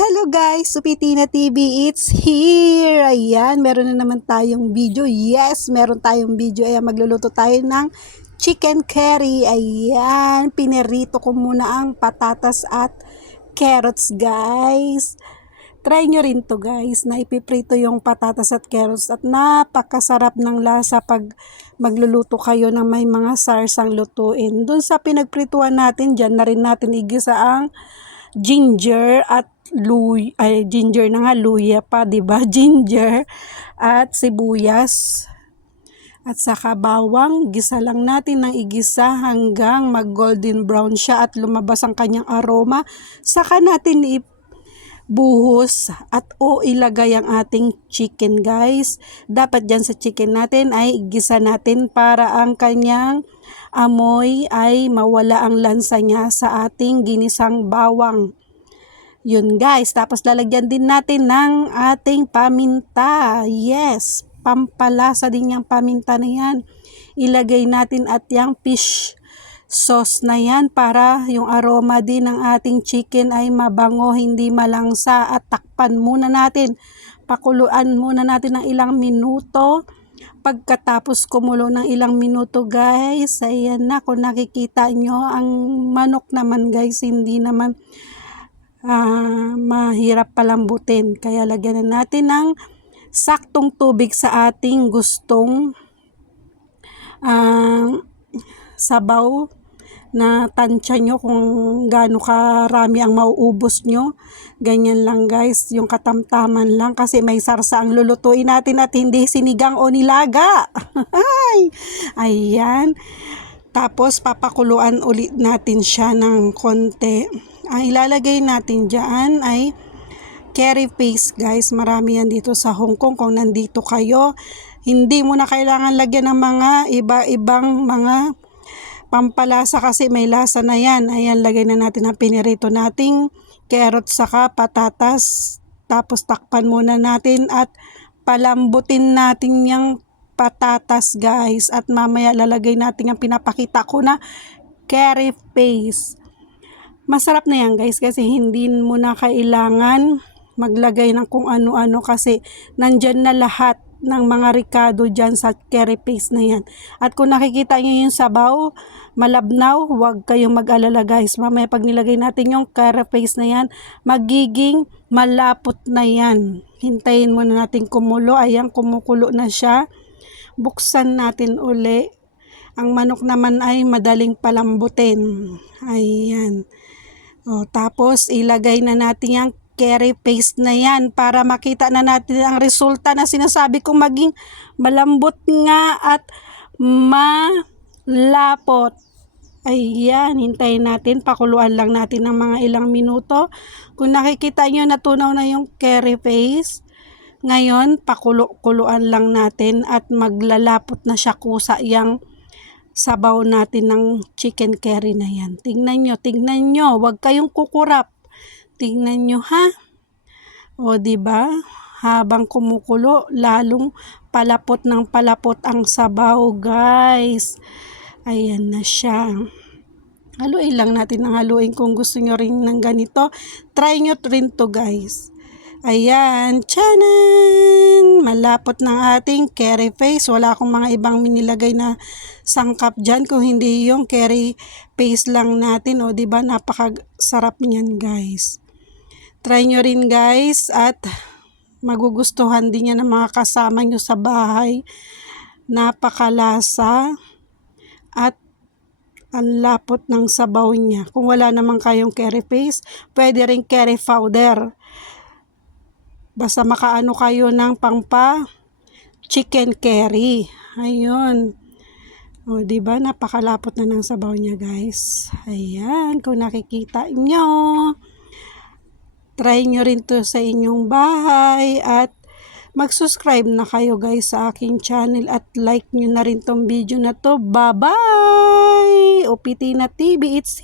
Hello guys, Supitina TV, it's here! Ayan, meron na naman tayong video. Yes, meron tayong video. Ayan, magluluto tayo ng chicken curry. Ayan, pinerito ko muna ang patatas at carrots guys. Try nyo rin to guys, na ipiprito yung patatas at carrots at napakasarap ng lasa pag magluluto kayo ng may mga sarsang lutuin. Doon sa pinagprituan natin, dyan na rin natin igisa ang ginger at ginger na nga, luya pa, 'di ba? Ginger at sibuyas at saka bawang. Gisa lang natin ng igisa hanggang mag golden brown siya at lumabas ang kanyang aroma. Saka natin buhos at ilagay ang ating chicken guys. Dapat dyan sa chicken natin ay igisa natin para ang kanyang amoy ay mawala ang lansa niya sa ating ginisang bawang. Yun guys, tapos lalagyan din natin ng ating paminta. Yes, pampalasa din yung paminta na yan. Ilagay natin at yung fish sauce na yan para yung aroma din ng ating chicken ay mabango, hindi malangsa. At takpan muna natin, pakuluan muna natin ng ilang minuto. Pagkatapos kumulo ng ilang minuto guys, ayan na, kung nakikita nyo, ang manok naman guys, hindi naman mahirap palambutin. Kaya lagyan na natin ng saktong tubig sa ating gustong sabaw na tansya nyo, kung gaano karami ang mauubos nyo. Ganyan lang guys, yung katamtaman lang, kasi may sarsa ang lulutuin natin at hindi sinigang o nilaga. Ayan, tapos papakuluan ulit natin siya ng konti. Ang ilalagay natin dyan ay curry paste guys. Marami yan dito sa Hong Kong. Kung nandito kayo, hindi mo na kailangan lagyan ng mga iba-ibang mga pampalasa kasi may lasa na yan. Ayan, lagay na natin ang pinirito nating carrot saka patatas. Tapos takpan muna natin at palambutin natin yung patatas guys. At mamaya lalagay natin ang pinapakita ko na curry paste. Masarap na yan guys, kasi hindi mo na kailangan maglagay ng kung ano-ano, kasi nandyan na lahat ng mga ricado dyan sa curry paste na yan. At kung nakikita nyo yung sabaw, malabnaw, huwag kayong mag-alala guys. Mamaya pag nilagay natin yung curry paste na yan, magiging malapot na yan. Hintayin muna natin kumulo. Ayan, kumukulo na siya. Buksan natin uli. Ang manok naman ay madaling palambutin. Ayan. Tapos ilagay na natin yung curry paste na yan para makita na natin ang resulta na sinasabi kong maging malambot nga at malapot. Ayan, hintayin natin, pakuluan lang natin ng mga ilang minuto. Kung nakikita nyo, natunaw na yung curry paste. Ngayon, pakuluan lang natin at maglalapot na siya kusa yung sabaw natin ng chicken curry na yan. Tingnan nyo, huwag kayong kukurap. Tingnan nyo ha. O diba? Habang kumukulo, lalong palapot ng palapot ang sabaw guys. Ayan na siya. Haluin lang natin ng haluin kung gusto nyo rin ng ganito. Try nyo rin to guys. Ayan, tiyanan! Malapot ng ating curry paste. Wala akong mga ibang minilagay na sangkap dyan, kung hindi yung curry paste lang natin. O diba, napakasarap niyan guys. Try nyo rin guys at magugustuhan din yan ng mga kasama nyo sa bahay. Napakalasa at ang lapot ng sabaw niya. Kung wala naman kayong curry paste, pwede rin curry powder. Basta makaano kayo ng pangpa chicken curry. Ayun. O diba, napakalapot na ng sabaw niya guys. Ayan, kung nakikita nyo. Try nyo rin to sa inyong bahay at mag-subscribe na kayo guys sa aking channel at like nyo na rin tong video na to. Bye-bye! Supitina TV, it's